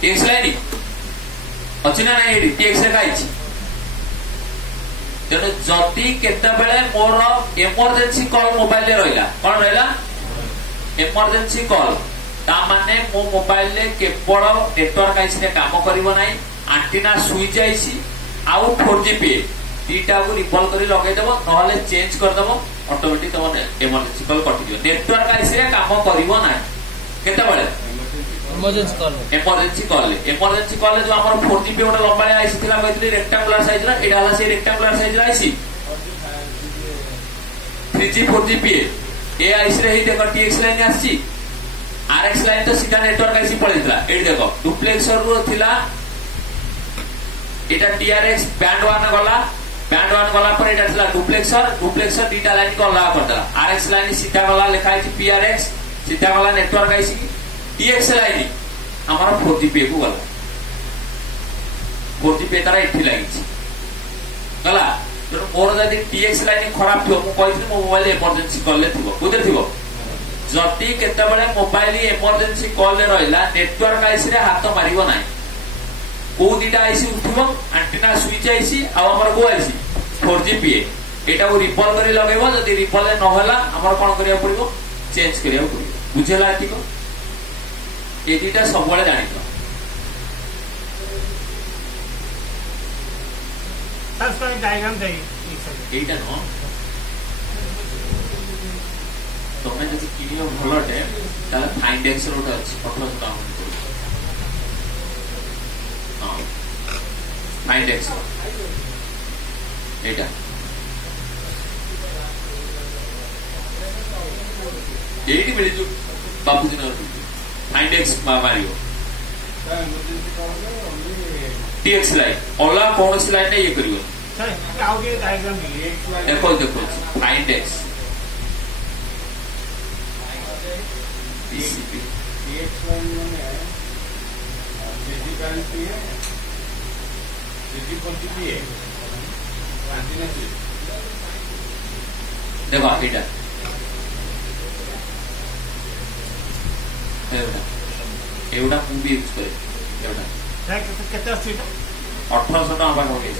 TX line अच्छी ना नहीं टीएक्स लिखाई तेणु जदि केतबेले मोर इमरजेंसी कॉल मोबाइल रहा कौन रहा इमरजेंसी कॉल ताने मो मोबाइल रे केवल नेटवर्क आइसने काम करिवो नाही एंटीना सुई जाइसी आउ 4G पे दीटा को रिकॉल करी लगे देबो नहले चेंज कर देबो ऑटोमेटिक तम इमरजेंसी कॉल कटि दियो नेटवर्क आइसरे काम करिवो नाही केतबेले इमरजेंसी कॉल जो हमर 4G पे ओटा लंबाळे आइसी थिला कहतली रेक्टेंगुलर साइज रा एडा हला से रेक्टेंगुलर साइज रा आइसी 3G 4G पे ए आइसरे ही देखो टीएक्स लाइन आसी आरएक्स लाइन तो सीधा नेटवर्क आइसी पळितला एडी देखो डुप्लेक्सर रो थिला एटा टीआरएक्स बैंड 1 गला पर एटा थिला डुप्लेक्सर दीटा लाइन को अलग करदला आरएक्स लाइन सीधा गला लिखा है पीआरएक्स सीधा गला नेटवर्क आइसी टीएक्स लाइन हमारा 4G पे को गला 4G पे तारा इठी लागिछि गला तो मोर जदी टीएक्स लाइन खराब थियो मु कहिथि मो मोबाइल इमरजेंसी कॉल ले थिबो कोदे थिबो जति केतबेले मोबाइल इमरजेंसी कॉल ले रहिला नेटवर्क आइसी रे हाथ मारिबो नाही को दीटा आइसी उठिबो एंटीना स्विच आइसी आ हमर को आइसी 4G पे एटा को रिपल करी लगेबो जति रिपल न होला हमर कोन करिया पड़िबो चेंज करिया पड़िबो बुझेला ठीक ए दीटा सब बेले जानितो ट्रांसफर डायग्राम दे एटा न तमे जति किनियो भलटे ताले फाइंडेक्स रोड अछि 1800 टाका हां फाइंडेक्स एटा एटी मिले जो बापूजी न फाइंडेक्स मारियो टीएक्स लाइन ओला कौन सी लाइन ये करियो सर आओ के डायग्राम देखो देखो फाइंडेक्स पीसीपी टीएक्स लाइन में जेडी बैंक पे जेडी पॉलिसी पे एंटीना से देखो एटा एवढा मु भी यूज करे एवढा केते अछि 1800 टका पाखो के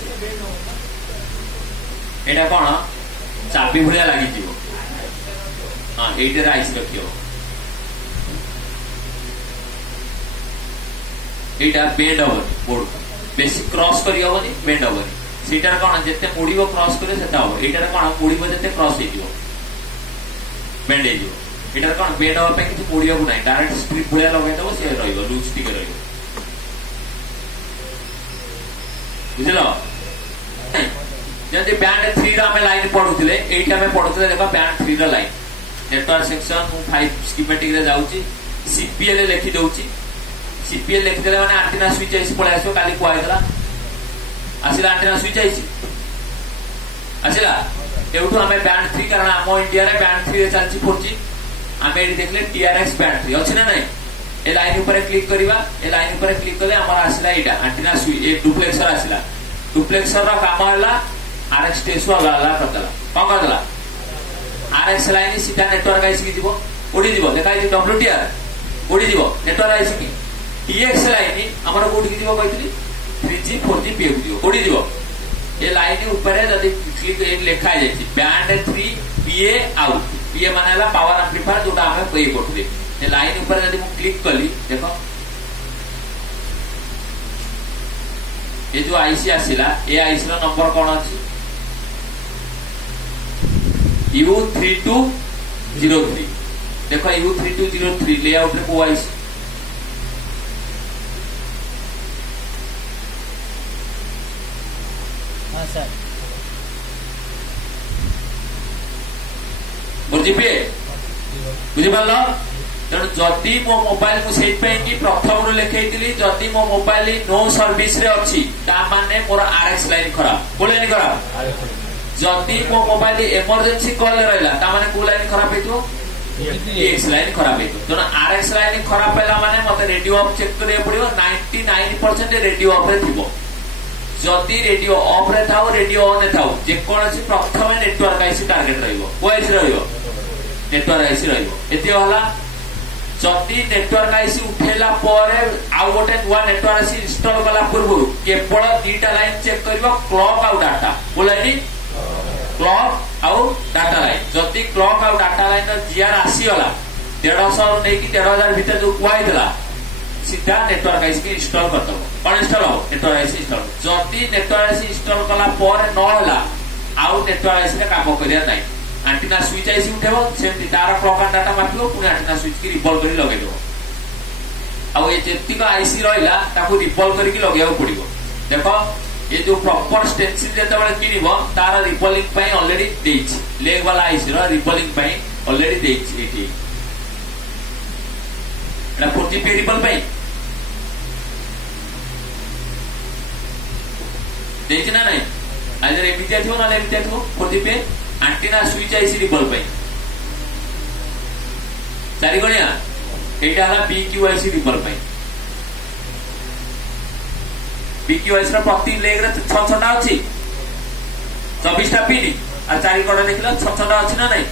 एटा कोन चाबी भलिया लागि जीवो हां एटे राइस रखियो एटा बेंड ओवर बोर्ड बेसी क्रॉस करी होबनी बेंड ओवर सीटा कोन जते मुडीबो क्रॉस करे सेटा हो एटा कोन मुडीबो जते क्रॉस हे जीवो बेंड हे जीवो एटा कोन बेंड ओवर पे किछ मुडीबो नै डायरेक्ट स्ट्रिप भलिया लगे दबो से रहइबो लूज टिके रहइबो बुझलो जदि बैंड 3 रा में लाइन पडुथिले एटा में पडुथिले देखो बैंड 3 रा लाइन नेटवर्क सेक्शन मु 5 स्कीमेटिक रे जाउची सीपीएल लिखि दउची सीपीएल लिखि देले माने एंटीना स्विच आइस पळे आसो काली कोआइतला आसिला एंटीना स्विच आइस आसिला एउठो हमें बैंड 3 कारण हम इंडिया रे बैंड 3 रे चलची 4G हमें एडी देखले टीआरएक्स बैंड 3 अछि ना नै ए लाइन ऊपर क्लिक करिवा ए लाइन ऊपर क्लिक करले हमर आसिला एटा एंटीना स्विच ए डुप्लेक्सर आसिला डुप्लेक्सर रा काम होला आरएक्स टेसो वाला करतला कोन करतला आरएक्स लाइन सीधा नेटवर्क आइस की दिबो ओडी दिबो देखाइ दि डब्ल्यूटीआर ओडी दिबो नेटवर्क आइस की टीएक्स लाइन हमर कोडी की दिबो कहितली 3G 4G पे दिबो ओडी दिबो ए लाइन ऊपर जदी क्लिक एक लिखा जाय छी बैंड 3 पीए आउट पीए मानेला पावर एम्प्लीफायर जोटा हमें पे करथि ए लाइन ऊपर जदी मु क्लिक कली देखो ये जो आईसी आसिला ए आईसी रो नंबर कोन अछि U3203 देखो U3203 लेआउट रे को आईसी हां सर बुझी पे बुझी पालो तेणु जदि मो मोबाइल को सेट पे कि प्रथम रो लिखैतिली जदि मो मोबाइल नो सर्विस रे अछि ता माने मोर आरएक्स लाइन खराब बोले नहीं खराब जदि मो मोबाइल इमरजेंसी कॉल रहला ता माने को लाइन खराब हेतो टीएक्स लाइन खराब हेतो तेणु आरएक्स लाइन खराब हैला माने मते रेडियो ऑफ चेक करे पड़ियो 99% रेडियो ऑफ रे थिबो जदि रेडियो ऑफ रे थाओ रेडियो ऑन रे थाओ जे कोनसी प्रथम नेटवर्क आईसी टारगेट रहइबो को आईसी रहइबो नेटवर्क आईसी रहइबो एते होला जदि नेटवर्क आईसी उठेला परे आउ गोटे नुआ नेटवर्क आईसी इंस्टॉल कला पूर्व केवल दीटा लाइन चेक करिवो क्लॉक आउ डाटा बोलानी क्लॉक आउ डाटा लाइन जदि क्लॉक आउ डाटा लाइन जीआर आसीगला 150 नहीं कि 13000 भीतर जो कुआइला सीधा नेटवर्क आईसी के इंस्टॉल कर दो कौन इंस्टॉल हो नेटवर्क आईसी इंस्टॉल जदि नेटवर्क आईसी इंस्टॉल कला परे न होला आउ नेटवर्क आईसी का काम करिया नाही एंटीना स्विच आईसी उठेबो सेमति तार क्लॉक एंड डाटा मापिबो पुनी एंटीना स्विच की रिपल करी लगे देबो आ ये जेतिक आईसी रहिला ताकू रिपल करी की लगेबो पड़िबो देखो ये जो प्रॉपर स्टेंसिल जेतबेले किनिबो तार रिपलिंग पई ऑलरेडी देछि लेग वाला आईसी रो रिपलिंग पई ऑलरेडी देछि एठी एटा 4G रिपल पई देछि ना नहीं आइदर एमितिया थियो ना एमितिया थियो 4G antenna switch IC ripple पई चारि गणिया एटा हला बीक्यूआईसी रिपल पई बीक्यूआईसी रा प्रति लेग रे 6 टा अछि 24 टा पिन आ चारि गण देखिला 6 टा अछि ना नहीं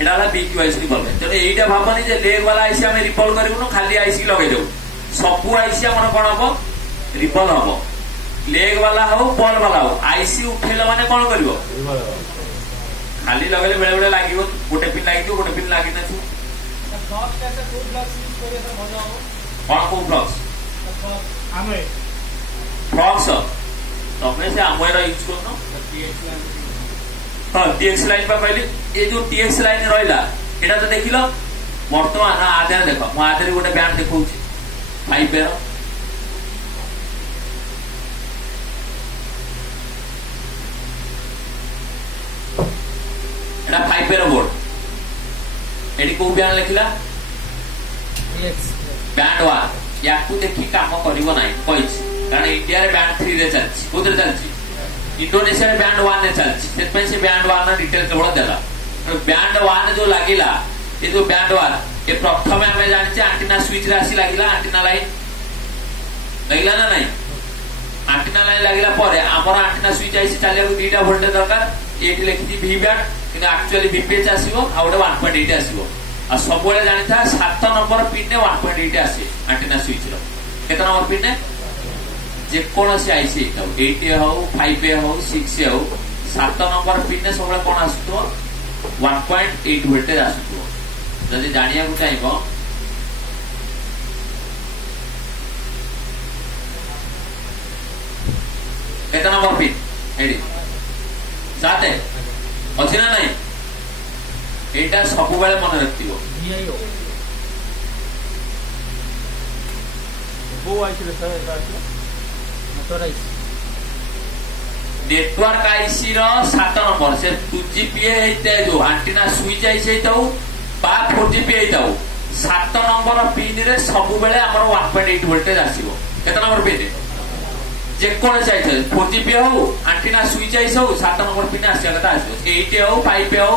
एटा हला बीक्यूआईसी रिपल पई तने एटा भाबनी जे लेग वाला आईसी हम रिपल करिवनु खाली आईसी लगे देउ सबु आईसी हमर कोन हबो रिपल हबो लेग वाला हो बॉल वाला हो आईसी उठेला माने कोन करिवो खाली लगेले बेले बेले लागिवो गोटे पिन लागितो गोटे पिन लागि नथु फ्लक्स कैसे कोड फ्लक्स यूज करे तो भलो हो कोन को फ्लक्स आमे फ्लक्स तमे से आमर यूज करनो हां टीएक्स लाइन पर कहली ए जो टीएक्स लाइन रहला एटा तो देखिलो वर्तमान आधार देखो मो आधार गोटे बैंड देखौछि 5 पेर एटा 5 पेर बोर्ड एडी को बैंड लिखला बैंड 1 याकू देखि काम करिवो नाही कहिछि कारण इंडिया रे बैंड 3 रे चलछि उधर चलछि इंडोनेशिया रे बैंड 1 रे चलछि सेत पे से बैंड 1 ना डिटेल केवल देला बैंड 1 जो लागिला ये जो बैंड 1 ये प्रथम हमें जानि छै एंटीना स्विच रे आसी लागिला एंटीना लाइन लागिला ना नहीं एंटीना लाइन लागिला परे हमर एंटीना स्विच आइसी चालिया को 2टा वोल्टेज दरकार एठी लिखि वी बैंड कि एक्चुअली बीपीएच आसीबो आ ओडे 1.8 आसीबो आ सब बेले जानि था 7 नंबर पिन ने 1.8 आसी एंटीना स्विच रो केतना नंबर पिन ने जे कोन से आईसी था 8 हो 5 हो 6 हो 7 नंबर पिन ने सब बेले कोन आसतो 1.8 वोल्टेज आसतो जदि जानिया को चाहिबो केतना नंबर पिन एडी 7 है अच्छी ना नहीं एटा सब बेले मन रखिबो वीआईओ वो आईसी रे सर एटा मोटर आईसी नेटवर्क आईसी रो 7 नंबर से 2GPA हेते जो एंटीना स्विच आईसी हेताउ बा 4GPA हेताउ 7 नंबर पिन रे सब बेले हमर 1.8 वोल्टेज आसीबो केतना नंबर पिन जे कोन चाहिए 4GPA हो एंटीना स्विच आईसी हो 7 नंबर पिन आसी कथा आसीबो 8 हो 5 हो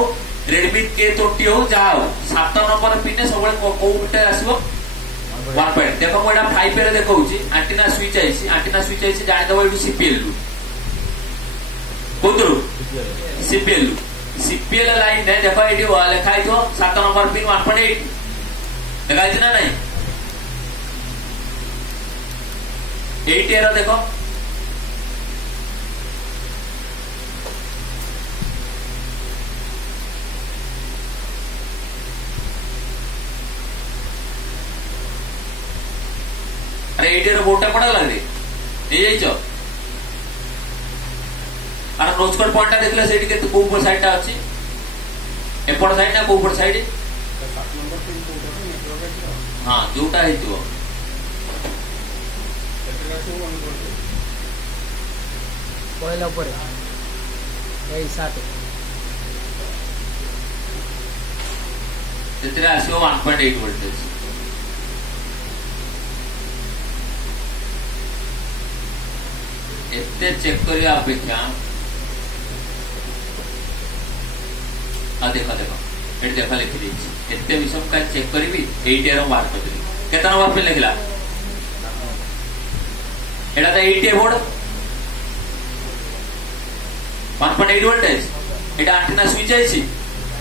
रेडमी K30 हो जा हो 7 नंबर पिन ने सब बेले को वोल्टेज आसीबो 1.8 देखो मोडा 5 पे देखौची एंटीना स्विच आईसी जानि दबो एटू सीपीएल कोदरु सीपीएल लाइन ने देखो एटी लिखाई तो 7 नंबर पिन 1.8 देखाई ना नहीं 8 एरो देखो अरे 8 एरो बोर्डटा पड़ा लागले ए जाइछो आर नोच कोड पॉइंटटा देखले सेठी के को ऊपर साइडटा अछि एपड़ साइड ना को ऊपर side 7 number pin code network हां जोटा हेतिबो एटा को ऑन कर दे पहला ऊपर ए 7 तेरे आसीबो 1.8 वोल्टेज एते चेक करिया अपेक्षा आ देखो एट देखा लिखि देछि एते विषम का चेक करबी 8 एरो मार्क कर देबी केतना नंबर पे लिखला एटा तो 8 बोर्ड 1.8 वोल्टेज एटा एंटीना स्विच आइछि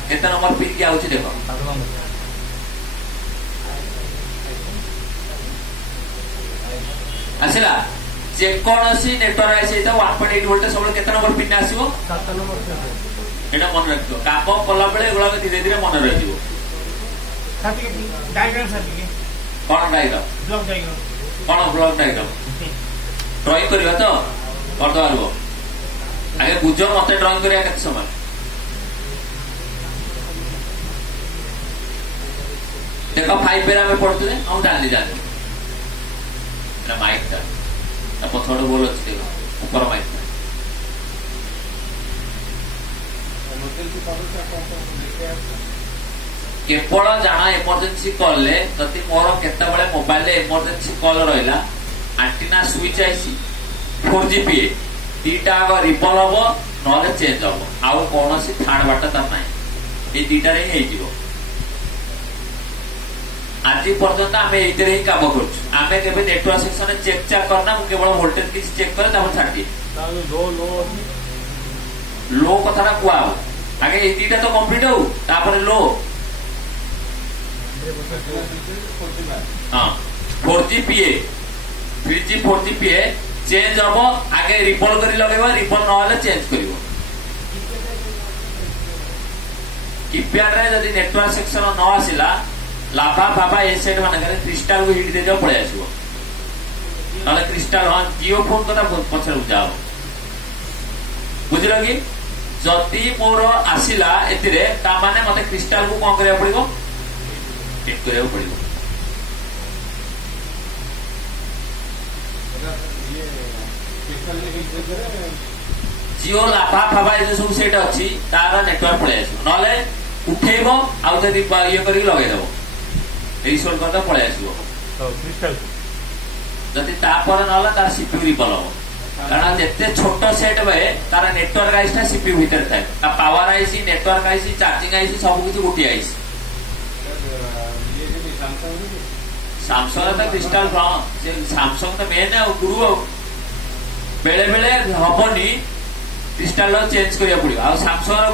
केतना नंबर पिन के आउछि देखो ଆସିଲା ଯେକୌଣସି ନେଟୱାର୍କ ଆଇସି ହେଇଥାଉ 1.8 ଭୋଲ୍ଟ ସବୁବେଳେ କେତେ ନମ୍ବର ପିନ୍ ଆସିବ 7 ନମ୍ବର ପିନ୍। ଏଇଟା ମନେ ରଖିବ କାମ କଲା ବେଳେ ଏଗୁଡାକ ଧୀରେ ଧୀରେ ମନେ ରହିଯିବ। डायग्राम सर ଟିକେ କଣ ଡାଇଗ୍ରାମ ବ୍ଲକ डायग्राम କଣ ବ୍ଲକ ଡାଇଗ୍ରାମ ଡ୍ରଇଂ କରିବା ତ କରିଦେବା ଆଗେ ବୁଝ ମତେ ଡ୍ରଇଂ କରିବା କେତେ ସମୟ ଦେଖ 5 ରେ ଆମେ ପଢୁଥିଲେ ଆଉ ଜାଣିଲି ଏଟା ମାଇକ୍ ଟା ତା ପଛପଟେ ବୋଲ ଅଛି ଦେଖ ଉପର ମାଇକ୍ ଟା କେବଳ ଜାଣ ଏମର୍ଜେନ୍ସି କଲ୍ ରେ ଯଦି ମୋର କେତେବେଳେ ମୋବାଇଲ ଏମର୍ଜେନ୍ସି କଲ୍ ରହିଲା ଆଣ୍ଟିନା ସୁଇଚ ଆଇସି 4GPA ଦିଟା ଆଗ ରିପଲ ହବ ନହେଲେ ଚେଞ୍ଜ ହବ ଆଉ କୌଣସି ଥାର୍ଡ ବାଟ ତାର ନାହିଁ ଏଇ ଦିଟାରେ ହିଁ ହେଇଯିବ। ଆଜି ପର୍ଯ୍ୟନ୍ତ ଆମେ ଏଇଥିରେ ହିଁ କାମ କରୁଛୁ ଆମେ କେବେ ନେଟୱାର୍କ ସେକ୍ସନ ଚେକ୍ ଚାକ୍ କରନା ମୁଁ କେବଳ ଭୋଲ୍ଟେଜ କିଛି ଚେକ୍ କରେ ତାପରେ ଛାଡ଼ିଦିଏ लो कथा कुआ आगे ये दीटा तो कंप्लीट हो तापर लो हाँ 4GPA 3G 4GPA चेंज हम आगे रिपल कर लगे रिपल ना चेंज कर कीपैड रे जदि नेटवर्क सेक्शन न आसिला लाभा फाभा ए सेट मानक क्रिस्टाल को हिट दे जाओ पळे आसीबो नले क्रिस्टाल हाँ जियो फोन कथा पछर जाओ बुझिल कि जदि मोर आसिला एतिरे ता माने मते क्रिस्टाल को कोन करिया पड़िबो हिट करिया पड़िबो जियो लाभा फाभा ए सब सेट अछि तार नेटवर्क पळे आसीबो नले उठेइबो आ जदि ये करी लगे देबो रिसोल्व करता पळे आसीबो क्रिस्टल जदि तापर नला तार सीपीयू रिपल हो कारण जिते छोट सेट बेले तार नेटवर्क आईसी सीपीयू भीतर थाए power IC network IC charging IC सब किसी गोटे आईसी सैमसंग तो क्रिस्टाल सैमसंग तो मेन गुरु बेले बेले हबनी क्रिस्टाल चेंज करिया पड़िबो आ सैमसंग